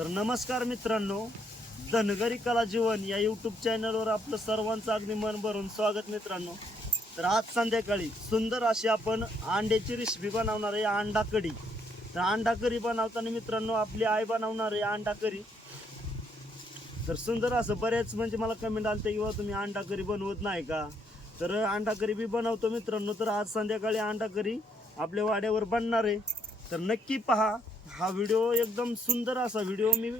तर नमस्कार मित्रांनो धनगरी कला जीवन या यूट्यूब चॅनलवर आपलं सर्वांचं अगदी मन भरून स्वागत मित्रांनो. तर आज संध्याकाळी सुंदर अशी आपण अंड्याची रेसिपी बनवणार आहे अंडा कढी. तर अंडा करी बनवताना मित्रांनो आपली आई बनवणार आहे अंडा करी तर सुंदर असं बरेच म्हणजे मला कमेंट आलते किंवा तुम्ही अंडा करी बनवत नाही का? तर अंडा करी बी बनवतो मित्रांनो. तर आज संध्याकाळी अंडा करी आपल्या वाड्यावर बनणार आहे. तर नक्की पहा हा व्हिडिओ एकदम सुंदर असा व्हिडिओ मी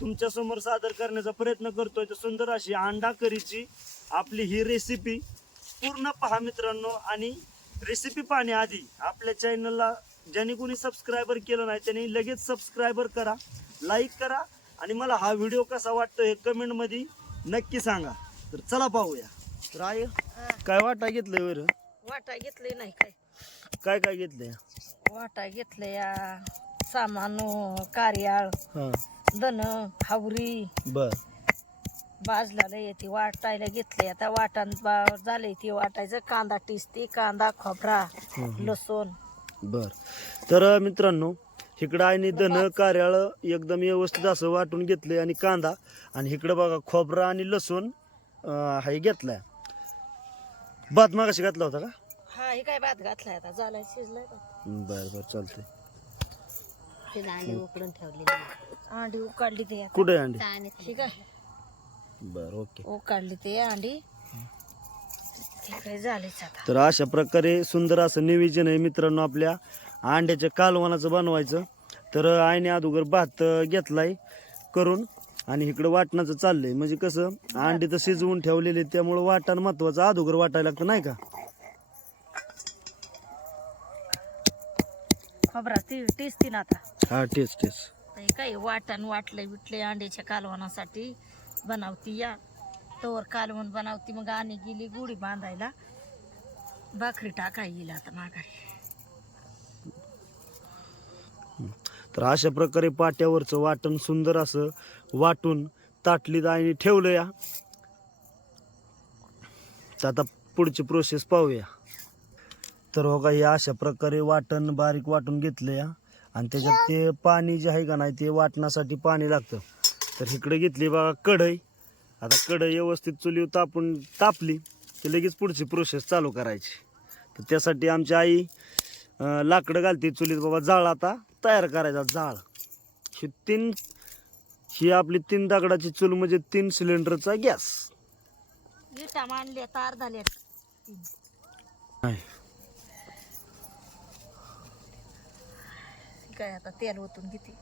तुमच्यासमोर सादर करण्याचा प्रयत्न करतोय. तर सुंदर अशी अंडा करीची आपली ही रेसिपी पूर्ण पहा मित्रांनो. आणि रेसिपी पाहण्याआधी आपल्या चॅनलला ज्यांनी कोणी सबस्क्रायबर केलं नाही त्यांनी लगेच सबस्क्रायबर करा लाईक करा. आणि मला हा व्हिडिओ कसा वाटतो हे कमेंटमध्ये नक्की सांगा. तर चला पाहूया. तर काय वाटा घेतलंय बरं? वाटा घेतले नाही काय? काय काय घेतलंय? वाटा घेतले या सामान कार्याळ हां. दन हावरी बर. बाजल्याला येते वाटायला घेतले आता वाटण बा- झाले ती वाटायचं. कांदा टिसते कांदा खोबरा लसूण. बर. तर मित्रांनो इकडं आहे धन कार्याळ एकदम व्यवस्थित असं वाटून घेतलंय आणि कांदा. आणि इकडं बघा खोबरा आणि लसूण अं, हाही घेतलाय. भात मागाशी घातला होता का? हा हे काय भात घातलाय आता? झालाय शिजलाय भात. बर बर चालतंय. ते अंडी उकडून ठेवलेली अंडी उकाडली ते आता. कुठे आहे अंडी ठीक आहे. बर ओके. उकाडली ते अंडी. ते काय झालेच आता. तर अशा प्रकारे सुंदर असं नियोजन आहे मित्रांनो आपल्या. अंड्याच्या कालवणाचं बनवायचं. तर आईने अगोदर भात घेतलाय करून. आणि इकडं वाटणाचं चाललंय. म्हणजे कसं अंडी तर शिजवून ठेवलेले त्यामुळे वाटण महत्वाचं अगोदर वाटायला लागतं नाही का? खोबरा ती टिसती ना आता. हा तेच तेच. हे काय वाटण वाटले विटले अंड्याच्या कालवणासाठी. बनवती या. तवर कालवण बनवती मग आणि गेली गुढी बांधायला. भाकरी टाका येईल आता माघारी. तर अशा प्रकारे पाट्यावरचं वाटण सुंदर असं वाटून ताटलीत आईने ठेवलं या. तर आता पुढची प्रोसेस पाहूया. तर हो का हे अशा प्रकारे वाटण बारीक वाटून घेतलं या. आणि त्याच्यात ते पाणी जे आहे का नाही ते वाटण्यासाठी पाणी लागतं. तर इकडे घेतली बघा कढई. आता कढई व्यवस्थित चुली तापून तापली की लगेच पुढची प्रोसेस चालू करायची. तर त्यासाठी आमची आई लाकडं घालते चुलीत. बाबा जाळ आता तयार करायचा जाळ. ही तीन ही आपली तीन दगडाची चूल म्हणजे तीन सिलेंडरचा गॅस. विटा मांडले तार झाले काय आता तेल ओतून किती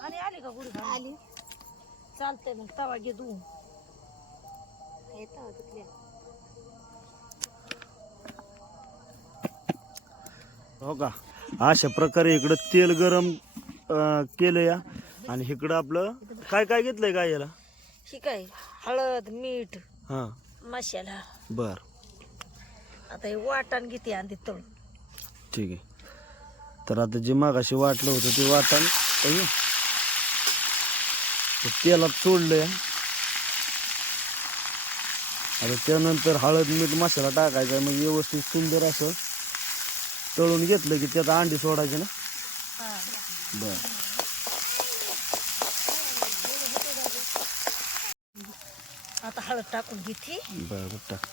आणि आली का गुढी आली. चालतंय मग तवा घे धुवून. हो का? अशा प्रकारे इकडं तेल गरम अं, केलं या आणि इकडं आपलं काय काय घेतलंय काय याला ही काय? हळद मीठ हां. मसाला. बर. आता हे वाटण किती आणते तळून? ठीक आहे. तर आता जे मागाशी वाटलं होतं ते वाटण अय्यो. ते तेलात सोडलं या आता त्यानंतर हळद मीठ मसाला टाकायचा मग व्यवस्थित सुंदर असं तळून घेतलं की त्यात अंडी सोडायची ना? बर. आता हळद टाकून घेते. बर टाक.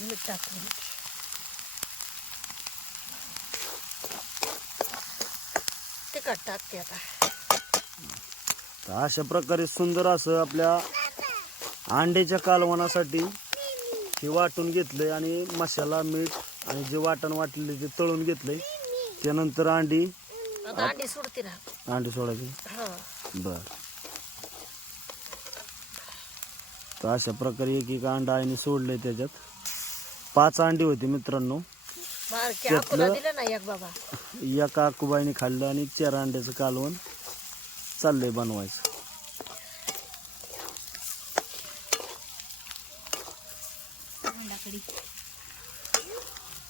मीठ टाकून घेते. तिखट टाकते आता. तर अशा प्रकारे सुंदर असं आपल्या अंड्याच्या कालवणासाठी हे वाटून घेतलंय आणि मसाला मीठ आणि जे वाटण वाटलेले ते तळून घेतलंय. त्यानंतर अंडी आता अंडी सोडते ना अंडी सोडायची? हा. बर. तर अशा प्रकारे एक एक अंडा आईने सोडलंय त्याच्यात. पाच अंडी होती मित्रांनो. त्यातलं- अकोला दिलं ना एक बाबा. एका आकुबाईने खाल्लं आणि चार अंड्याचं कालवण चाललंय बनवायचं.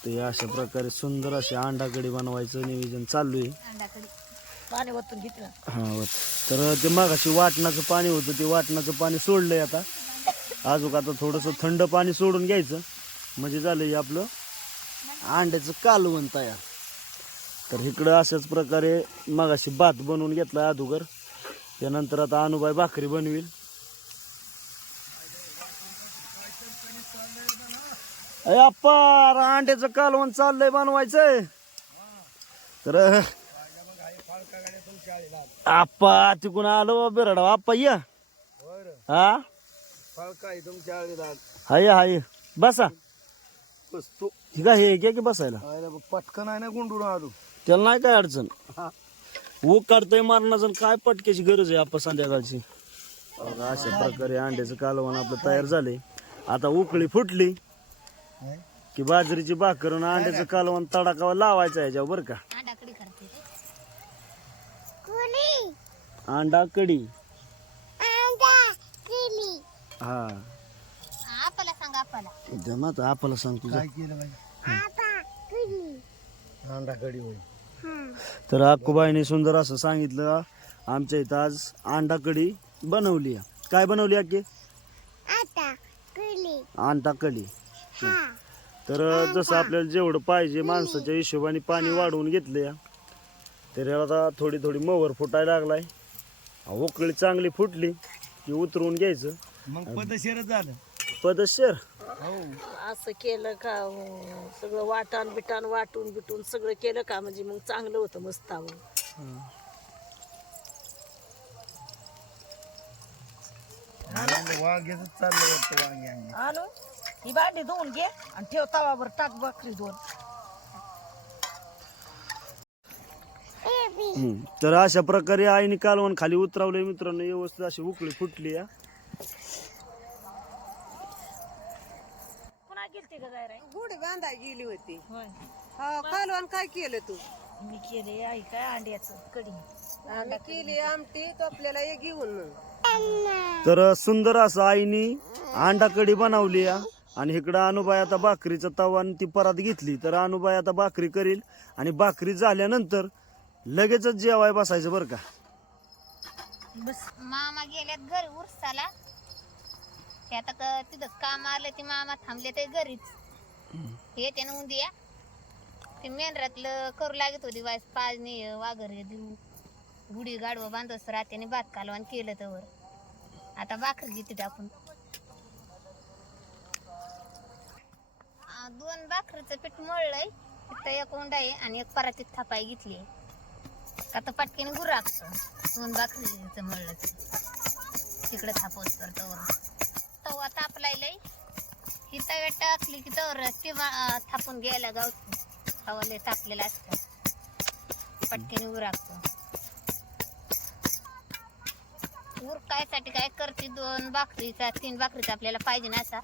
तर अशा प्रकारे सुंदर असे अंडा कढी बनवायचं नियोजन चालू आहे. पाणी घेतलं. हा होत तर ते मागाशी वाटणाचं पाणी होतं ते वाटणाचं पाणी सोडलंय आता. अजून आता थोडंसं थंड पाणी सोडून घ्यायचं. म्हणजे झालं हे आपलं अंड्याचं कालवण तयार. तर इकडं अशाच प्रकारे मागाशी भात बनवून घेतला अगोदर त्यानंतर आता अनुबाई भाकरी बनवील. अप्पा अंड्याचं कालवण चाललंय बनवायचंय. तर आप्पा तिकून आलो बिरडा आप्पा या हा? काय तुमच्या आळीला हाय हाय. बसा. बसतो. ठीक आहे हे घ्या की बसायला. पटकन आहे ना गुंडून आलो. त्याला नाही काय अडचण. ऊक काढतोय मारण्याचं काय पटक्याची गरज आहे आपण संध्याकाळची? अशा प्रकारे अंड्याचं कालवण आपलं तयार झाले आता उकळी फुटली की बाजरीची भाकर आणि अंड्याचं कालवण तडाका लावायचं याच्यावर बरं का अंडाकडी करते अंडा कडी हा. आपला सांगा आपला. द्या ना आता आपल्याला सांग तुझं. काय केलं बाई? अंडा कडी होईल तर अक्कूबाईने सुंदर असं सांगितलं आमच्या इथं आज अंडा कढी बनवली आहे. काय बनवली अक्की अंडा कढी. तर जसं आपल्याला जेवढं पाहिजे माणसाच्या हिशोबाने पाणी वाढवून घेतलं तर याला आता थोडी थोडी मवर फुटायला लागलाय. उकळी चांगली फुटली की उतरवून घ्यायचं. मग पदशीरच झालं. पदशर हो. असं केलं का अं, सगळं वाटण बिटाण वाटून बिटून सगळं केलं का म्हणजे मग चांगलं होतं मस्त आवं. वांग्याच चाललं वाटतं ही भांडी धुवून घे आणि ठेव तवावर टाक भाकरी दोन तर अशा प्रकारे आईने कालवण खाली उतरवलंय मित्रांनो. व्यवस्थित अशी उकळी फुटली या पुन्हा गेलती का काय रे गुढी बांधाय गेली होती. होय. हा कालवण काय केलं तू? मी केले आई काय अंड्याचं कढी. आम्ही केली आमटी तो आपल्याला ये घेऊन. मग तर सुंदर असं आईनी अंडा कढी बनवली या आणि इकडं अनुबाई आता भाकरीचा तवा आणि ती परात घेतली. तर अनुबाई आता भाकरी करील आणि भाकरी झाल्यानंतर लगेचच जेवाय बसायचं बरं का? बस मामा गेल्यात घरी उरसाला. ते आता क- तिथं काम आलं ते मामा थांबले ते घरीच. येते ना उद्या. ते मेंढरातलं करू लागत होती वायस पाजणी वाघर देऊ गुढी गाडवं बांधस रात्याने भात कालवण केलं तर आता भाकर घेते टाकून आ, दोन भाकरीचं पीठ मळलंय. तिथं एक उंडा आहे आणि एक परातीत थापाई घेतली का तर गुर राखतो दोन भाकरीचं मळलं ते. तिकडे थापवत करतो तवा तापलाय लय. ही तव्यात टाकली की तर ती थापून घ्यायला गावतो तवा लय तापलेला असतो. पटकीने उराकतो उरकायसाठी काय करते? दोन भाकरीचा तीन भाकरीचा आपल्याला पाहिजे ना असा.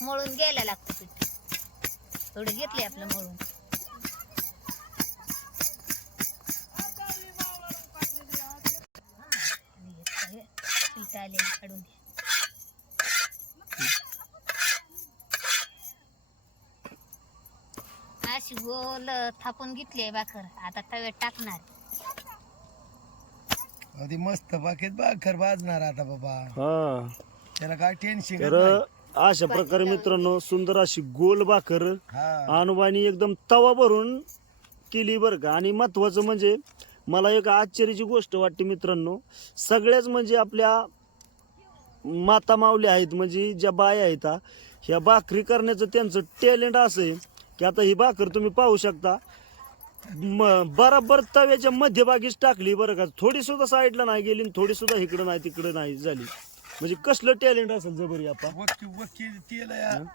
मळून घ्यायला लागतो पीठ. थोडं घेतले आपलं मळून. पीठ आले काढून अशी गोल थापून घेतली आहे भाकर. आता तव्यात टाकणार. अगदी मस्त बाकीत भाकर भाजणार आता बाबा. हा. त्याला काय टेन्शन तर अशा प्रकारे मित्रांनो सुंदर अशी गोल भाकर हा. अनुबाईनी एकदम तवा भरून केली बरं का. आणि महत्वाचं म्हणजे मला एक आश्चर्याची गोष्ट वाटते मित्रांनो सगळ्याच म्हणजे आपल्या माता माऊली आहेत म्हणजे ज्या बाया आहेत ह्या भाकरी करण्याचं त्यांचं टॅलेंट असं आहे की आता ही भाकर तुम्ही पाहू शकता. म- बराबर तव्याच्या मध्यभागीच टाकली बरं का. थोडी सुद्धा साईडला नाही गेली आणि थोडी सुद्धा इकडं नाही तिकडं नाही झाली. म्हणजे कसलं टॅलेंट असेल जबरी आपा? तेल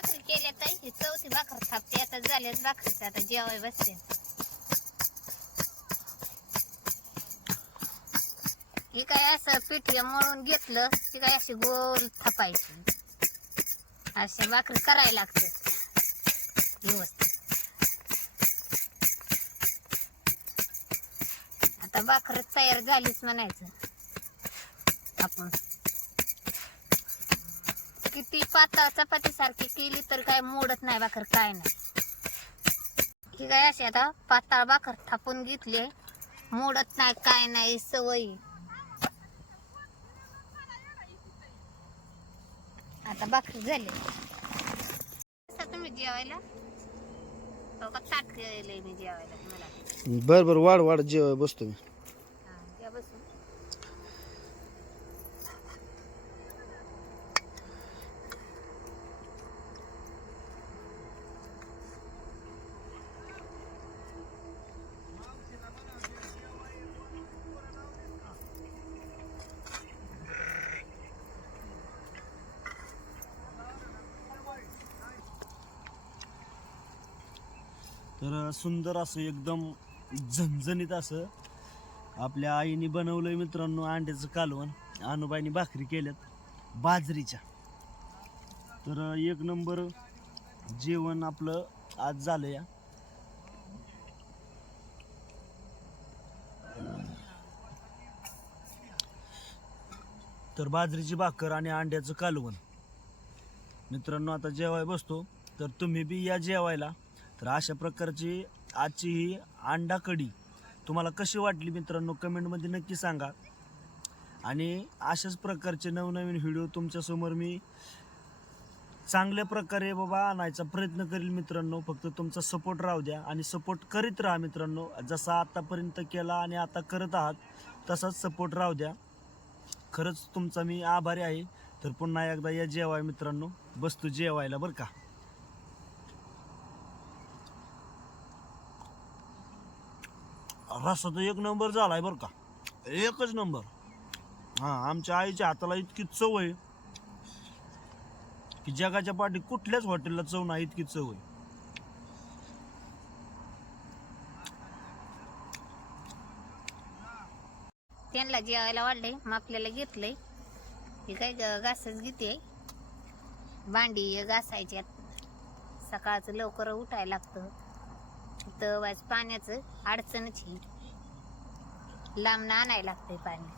भाकरी केल्या तर चौथी भाकर थापते. आता झाल्याच भाकरीचं. आता जेवाय बसते. हे काय असं पीठ हे मळून घेतलं की काय अशी गोल थापायची. असे भाकरी करायला लागते व्यवस्थित. आता भाकर तयार झालीच म्हणायचं. आपण. किती पातळ चपाती सारखी केली तर काय मोडत नाही भाकर काय नाही. ही काय अशी आता पातळ भाकर थापून घेतली मोडत नाही काय नाही सवय. आता भाकरी झाली. तुम्ही जेवायला? हो ताट मी जेवायला बर बर वाढ वाढ जेवाय बसतो मी. बसून. तर सुंदर असं एकदम झणझणीत असं आपल्या आईने बनवलंय मित्रांनो अंड्याचं कालवण. अनुबाईने भाकरी केल्यात बाजरीच्या. तर एक नंबर जेवण आपलं आज झालं या तर बाजरीची भाकर आणि अंड्याचं कालवण. मित्रांनो आता जेवाय बसतो. तर तुम्ही बी या जेवायला. तर अशा प्रकारची आजची ही अंडा कढी तुम्हाला कशी वाटली मित्रांनो कमेंटमध्ये नक्की सांगा. आणि अशाच प्रकारचे नवनवीन व्हिडिओ तुमच्यासमोर मी चांगल्या प्रकारे बाबा आणायचा प्रयत्न करेल मित्रांनो. फक्त तुमचा सपोर्ट राहू द्या आणि सपोर्ट करीत राहा मित्रांनो. जसा आतापर्यंत केला आणि आता करत आहात तसाच सपोर्ट राहू द्या. खरंच तुमचा मी आभारी आहे. तर पुन्हा एकदा या जेवाय मित्रांनो. बसतो जेवायला बरं का. रस्ता तर एक नंबर झालाय बरं का. एकच नंबर. हा आमच्या आईच्या हाताला इतकी चव आहे. की जगाच्या पाठी कुठल्याच हॉटेलला चव नाही इतकी चव आहे. त्यांना जेवायला वाढलंय मग आपल्याला घेतलंय. हे काय घासच घेते. भांडी घासायच्यात. सकाळचं लवकर उठायला लागतं. तर पाण्याचं अडचणच ही लांब आणायला लागतंय पाणी.